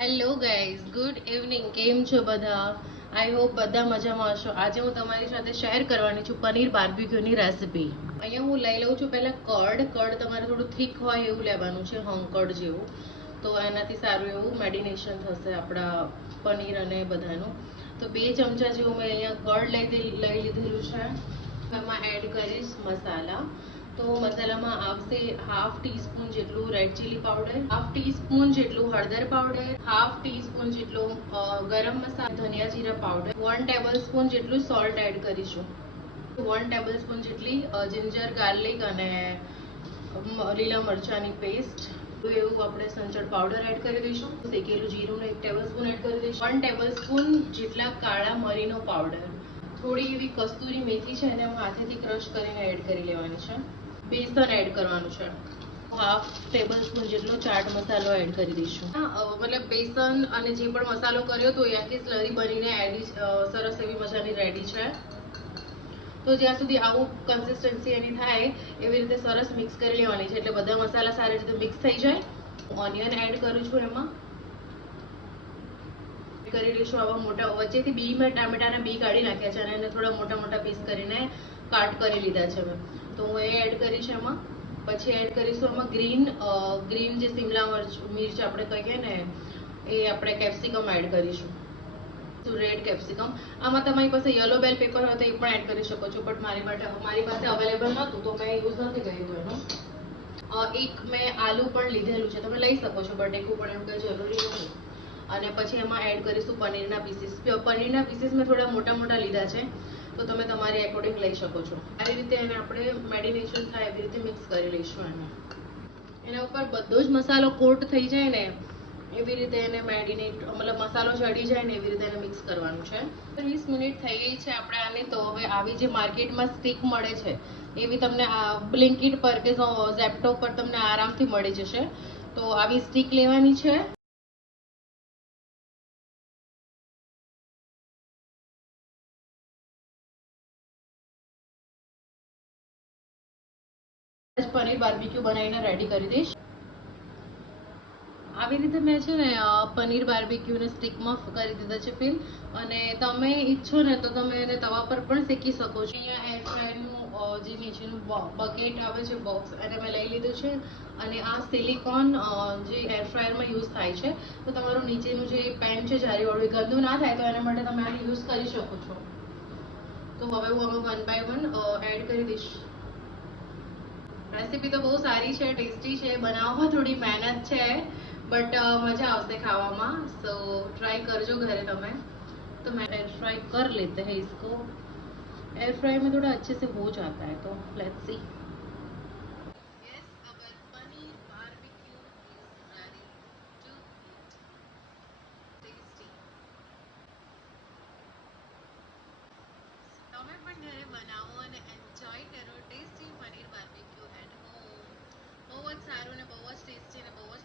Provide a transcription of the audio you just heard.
Hello guys, good evening. કેમ છો બધા? આઈ હોપ બધા મજામાં હશો. આજે હું તમારી સાથે શેર કરવાની છું પનીર બાર્બીક્યુની રેસિપી. અહીંયા હું લઈ લઉં છું પહેલા કર્ડ તમારે થોડું થીક હોય એવું લેવાનું છે, હંકર્ડ જેવું. તો એનાથી સારું એવું મેડિનેશન થશે આપણા પનીર અને બધાનું. તો 2 ચમચા જેવું મેં અહીંયા કર્ડ લઈ લીધેલું છે. એમાં એડ કરીશ મસાલા. તો મસાલામાં આવશે હાફ ટીસ્પૂન જેટલું red chilli powder, half teaspoon જેટલું હળદર પાવડર, હાફ ટીસ્પૂન જેટલું ગરમ મસાલા, ધનિયા જીરા પાવડર, 1 ટેબલ સ્પૂન જેટલું સોલ્ટ એડ કરીશું. 1 ટેબલ સ્પૂન જેટલી જિંજર ગાર્લિક અને લીલા મરચાંની પેસ્ટ. એવું આપણે સંચળ પાવડર એડ કરી દઈશું. શેકેલું જીરું 1 ટેબલ સ્પૂન એડ કરી દઈશું. 1 ટેબલ સ્પૂન જેટલા કાળા મરીનો પાવડર. થોડી એવી કસ્તુરી મેથી છે એને હાથેથી ક્રશ કરીને એડ કરી લેવાની છે. બેસન એડ કરવાનું છે. હાફ ટેબલ સ્પૂન જેટલો ચાટ મસાલો એડ કરી દઈશું. મતલબ બેસન અને જે પણ મસાલો કર્યો તો ત્યાંથી સ્લરી બનીને સરસ એવી મજાની રેડી છે. તો જ્યાં સુધી આવું કન્સિસ્ટન્સી એની થાય એવી રીતે સરસ મિક્સ કરી લેવાની છે, એટલે બધા મસાલા સારી રીતે મિક્સ થઈ જાય. ઓનિયન એડ કરું છું એમાં. કરી લઈશું આવા મોટા. વચ્ચેથી ટામેટાના બી કાઢી નાખ્યા છે અને એને થોડા મોટા મોટા પીસ કરીને કાટ કરી લીધા છે મેં. તો હું એ એડ કરીશ એમાં. પછી એડ કરીશું એમાં ગ્રીન જે શિમલા મિર્ચ આપણે કહીએ ને, એ આપણે કેપ્સિકમ એડ કરીશું. Red capsicum. આમાં તમારી પાસે યલો બેલ પેપર હોય તો એ પણ એડ કરી શકો છો, બટ મારી પાસે અવેલેબલ નહોતું તો મેં યુઝ નથી કર્યું એનું. એક મેં આલુ પણ લીધેલું છે, તમે લઈ શકો છો, બટ એકું પણ એવું કંઈ જરૂરી નથી. અને પછી એમાં એડ કરીશું પનીરના પીસીસ. પનીરના પીસીસ મેં થોડા મોટા મોટા લીધા છે, તો તમે તમારી એકોર્ડિંગ લઈ શકો છો. આવી રીતે એને આપણે મેડિનેશન થાય એવી રીતે મિક્સ કરી લઈશું એને. એના ઉપર બધો જ મસાલો કોટ થઈ જાય ને એવી રીતે એને મતલબ મસાલો ચડી જાય ને એવી રીતે એને મિક્સ કરવાનું છે. 20 મિનિટ થઈ ગઈ છે આપણે આને. તો હવે આવી જે માર્કેટમાં સ્ટીક મળે છે એવી તમને બ્લિંકિટ પર કે ઝેપ્ટો પર તમને આરામથી મળી જશે. તો આવી સ્ટીક લેવાની છે. પનીર બાર્બીક્યુ બનાવીને રેડી કરી દઈશ. આવી રીતે મેં છે ને પનીર બાર્બીક્યુને સ્ટીકમાં કરી દીધા છે ફિલ. અને તમે ઈચ્છો ને તો તમે એને તવા પર પણ શેકી શકો છો. અહીંયા એર ફ્રાયરનું જે નીચેનું બકેટ આવે છે, બોક્સ, એને મેં લઈ લીધું છે. અને આ સિલિકોન જે એર ફ્રાયરમાં યુઝ થાય છે. તો તમારું નીચેનું જે પેન છે જારીવાળું, એ ગંદુ ના થાય તો એના માટે તમે આને યુઝ કરી શકો છો. તો હવે હું આમાં 1 બાય 1 એડ કરી દઈશ. રેસીપી તો બહુ સારી છે, ટેસ્ટી છે. બનાવવામાં થોડી મહેનત છે, बट मजा આવશે ખાવામાં. सो ट्राई करजो घरे તમે. तो मैं एयर फ्राई कर लेते हैं इसको. एयर फ्राई में थोड़ा अच्छे से हो जाता है, तो let's see. Yes, our paneer barbecue is ready to eat. Tasty. તમે પણ ઘરે બનાવો અને એન્જોય કરો tasty paneer barbecue at home. બહુ જ સારું ને બહુ જ ટેસ્ટી ને બહુ જ